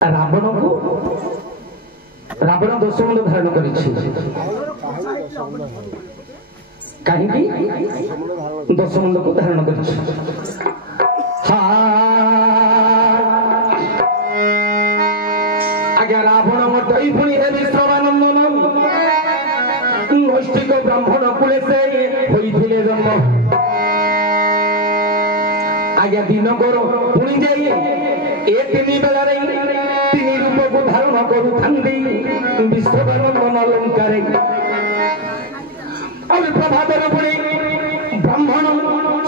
रावण को रावण दशमुंड धारण कर दशमुंड को धारण कर आज्ञा रावण मटई पुणी हे विश्रमानंदन नैष्ठिक ब्राह्मण कुले से होइथिले जन्म आज्ञा दिनकर पुणी जाई ए तीन बेला तीन रूप को धारण करुथांदी विश्वबानंदन अलंकार और प्रभात पुणी ब्राह्मण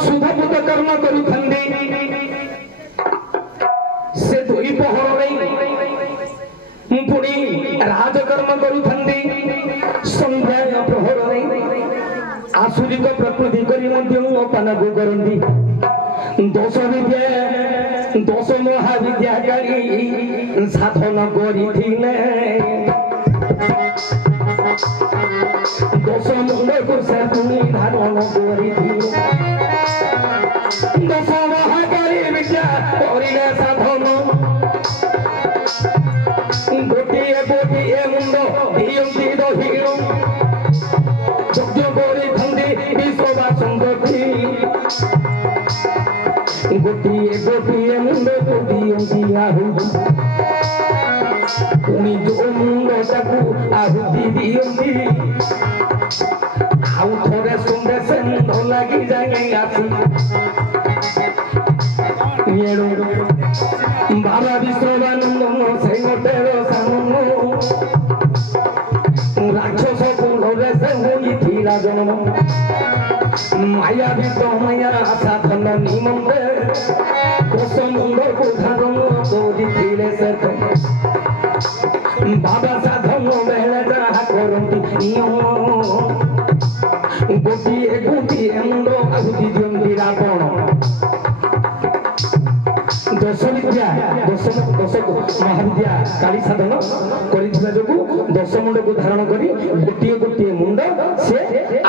शुभभूत कर्म करुथांदी से दुई पहर पुणी राजकर्म करुथांदी संध्या प्रहर आसुरिक प्रकृति करी पान को करती दश विद्या दश महाविद्या काली साधन करिथिले दश मुंड को से धारण करिथिले दश महाकाली विद्या करिले साधन गोटिए गोटिए मुंड दियंती दहिण यज्ञ करिथंदी विश्ववासंगति गोटिए गोटिए मुंड को दियंती आहुति पुणी जो मुंड ताकू आहुति दियंती आउ थोड़े सुंदे सेंध लगी जाए आसी येड़ो बाबा विश्वबानंदन से गोटेर सामनो राक्षस कुलोरे से होइथिला जन्म माया वित माया साधन निमंते दश मुंड को धारण करिथिले से बाबा साधन बेले जहा करंती नियम गोटिए गोटिए मुंड आहुति दियंती रावण दश विद्या दश महाविद्या काली साधन करिथिबा जोगु दश मुंड को धारण करी गोटिए गोटिए मुंड से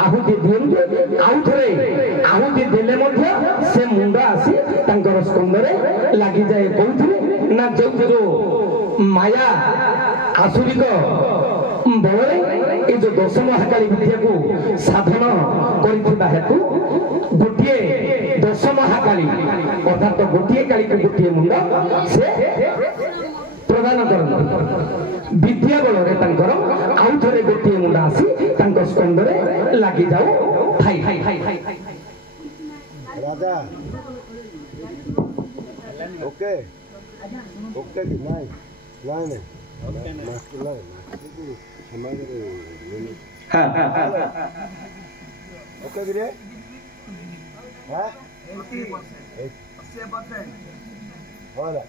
आहुति दियंती आउ थरे आहुति देले मध्य से मुंड आसी तांकर स्कंदरे लागि जाए कोउथि ना जो माया आसुरिक बलरे ए जो दश महाकाली विद्या को साधन करिथिबा हेतु गोटिए दश महाकाली अर्थात गोटिए काली को गोटिए मुंड से प्रदान करते विद्या बलरे तांकर आउ थरे गोटिए मुंड आसी तांकर स्कंदरे लागि जाऊ थाई राजा ओके ओके नहीं नहीं हां ओके वीरे हां होला